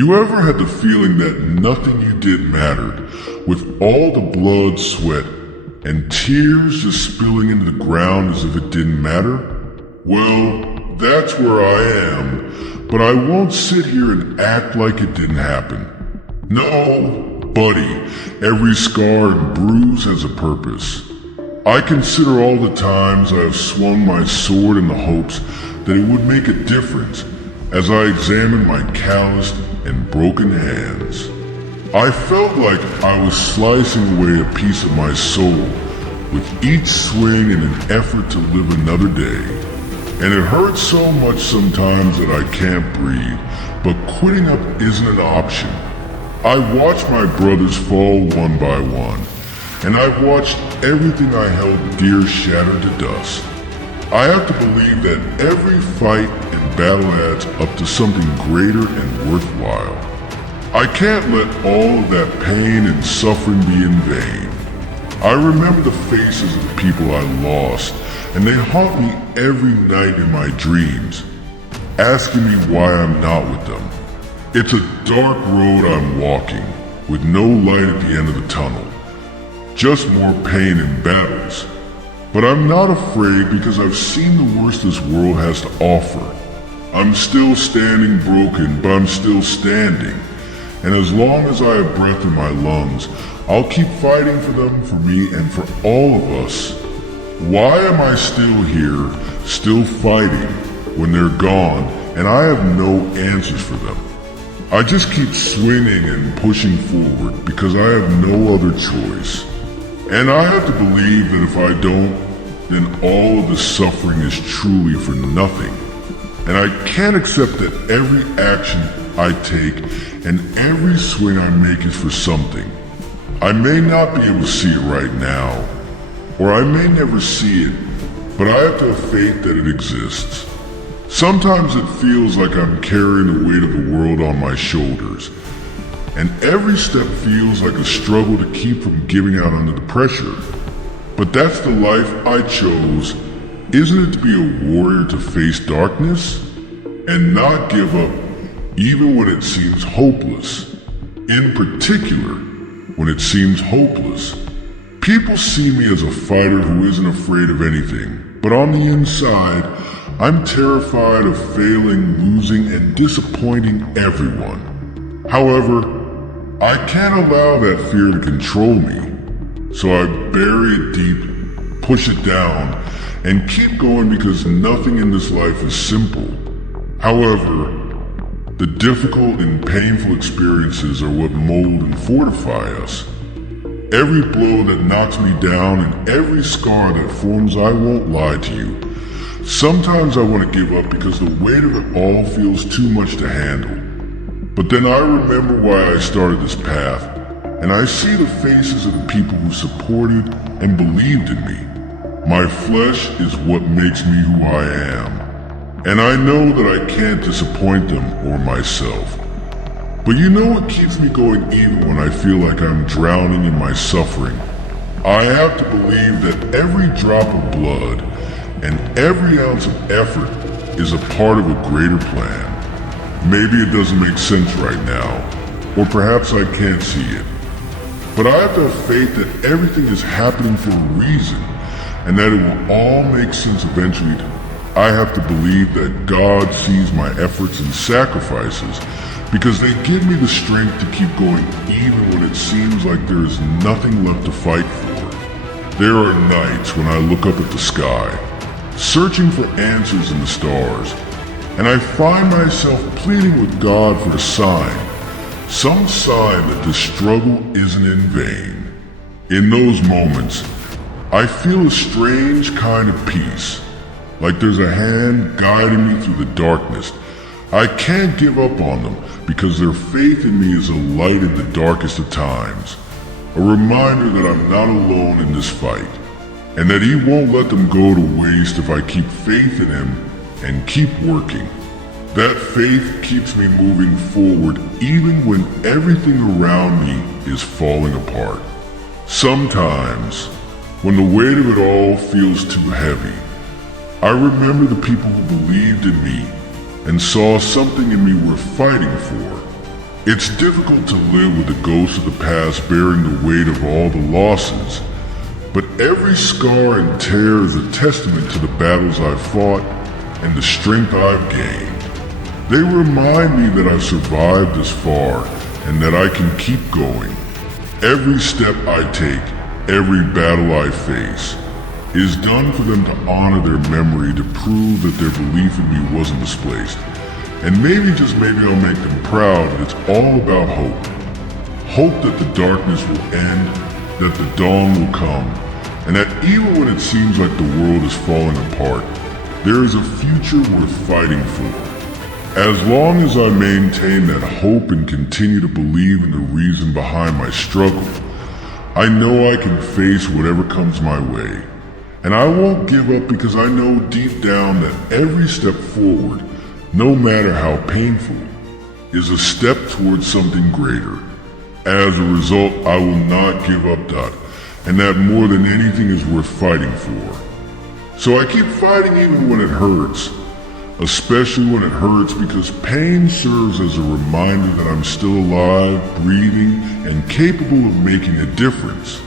You ever had the feeling that nothing you did mattered, with all the blood, sweat, and tears just spilling into the ground as if it didn't matter? Well, that's where I am, but I won't sit here and act like it didn't happen. No, buddy, every scar and bruise has a purpose. I consider all the times I have swung my sword in the hopes that it would make a difference as I examine my calloused and broken hands. I felt like I was slicing away a piece of my soul with each swing in an effort to live another day. And it hurts so much sometimes that I can't breathe, but quitting up isn't an option. I watched my brothers fall one by one, and I've watched everything I held dear shattered to dust. I have to believe that every fight and battle adds up to something greater and worthwhile. I can't let all of that pain and suffering be in vain. I remember the faces of the people I lost, and they haunt me every night in my dreams, asking me why I'm not with them. It's a dark road I'm walking, with no light at the end of the tunnel. Just more pain and battles. But I'm not afraid because I've seen the worst this world has to offer. I'm still standing broken, but I'm still standing. And as long as I have breath in my lungs, I'll keep fighting for them, for me, and for all of us. Why am I still here, still fighting, when they're gone, and I have no answers for them? I just keep swinging and pushing forward because I have no other choice. And I have to believe that if I don't, then all of the suffering is truly for nothing. And I can't accept that every action I take and every swing I make is for something. I may not be able to see it right now, or I may never see it, but I have to have faith that it exists. Sometimes it feels like I'm carrying the weight of the world on my shoulders, and every step feels like a struggle to keep from giving out under the pressure. But that's the life I chose, isn't it, to be a warrior to face darkness and not give up even when it seems hopeless, in particular when it seems hopeless. People see me as a fighter who isn't afraid of anything, but on the inside, I'm terrified of failing, losing, and disappointing everyone. However, I can't allow that fear to control me, so I bury it deep, push it down, and keep going because nothing in this life is simple. However, the difficult and painful experiences are what mold and fortify us. Every blow that knocks me down and every scar that forms, I won't lie to you. Sometimes I want to give up because the weight of it all feels too much to handle. But then I remember why I started this path, and I see the faces of the people who supported and believed in me. My flesh is what makes me who I am. And I know that I can't disappoint them or myself. But you know what keeps me going even when I feel like I'm drowning in my suffering? I have to believe that every drop of blood and every ounce of effort is a part of a greater plan. Maybe it doesn't make sense right now, or perhaps I can't see it. But I have to have faith that everything is happening for a reason, and that it will all make sense eventually. I have to believe that God sees my efforts and sacrifices because they give me the strength to keep going even when it seems like there is nothing left to fight for. There are nights when I look up at the sky, searching for answers in the stars, and I find myself pleading with God for a sign, some sign that this struggle isn't in vain. In those moments, I feel a strange kind of peace. Like there's a hand guiding me through the darkness. I can't give up on them because their faith in me is a light in the darkest of times. A reminder that I'm not alone in this fight, and that He won't let them go to waste if I keep faith in Him and keep working. That faith keeps me moving forward even when everything around me is falling apart. Sometimes, when the weight of it all feels too heavy, I remember the people who believed in me and saw something in me worth fighting for. It's difficult to live with the ghost of the past bearing the weight of all the losses, but every scar and tear is a testament to the battles I've fought and the strength I've gained. They remind me that I've survived this far and that I can keep going. Every step I take, every battle I face, is done for them to honor their memory, to prove that their belief in me wasn't misplaced. And maybe, just maybe, I'll make them proud that it's all about hope. Hope that the darkness will end, that the dawn will come, and that even when it seems like the world is falling apart, there is a future worth fighting for. As long as I maintain that hope and continue to believe in the reason behind my struggle, I know I can face whatever comes my way. And I won't give up, because I know deep down that every step forward, no matter how painful, is a step towards something greater. As a result, I will not give up, and that more than anything is worth fighting for. So I keep fighting even when it hurts, especially when it hurts, because pain serves as a reminder that I'm still alive, breathing, and capable of making a difference.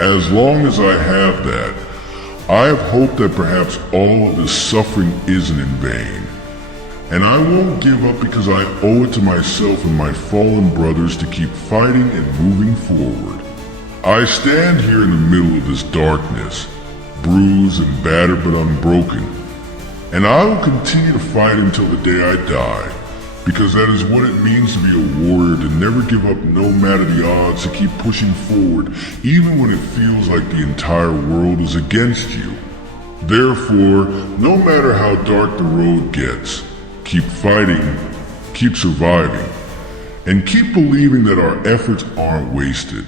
As long as I have that, I have hope that perhaps all of this suffering isn't in vain. And I won't give up, because I owe it to myself and my fallen brothers to keep fighting and moving forward. I stand here in the middle of this darkness, bruised and battered but unbroken, and I will continue to fight until the day I die, because that is what it means to be a warrior, to never give up no matter the odds, to keep pushing forward even when it feels like the entire world is against you. Therefore, no matter how dark the road gets, keep fighting, keep surviving, and keep believing that our efforts aren't wasted.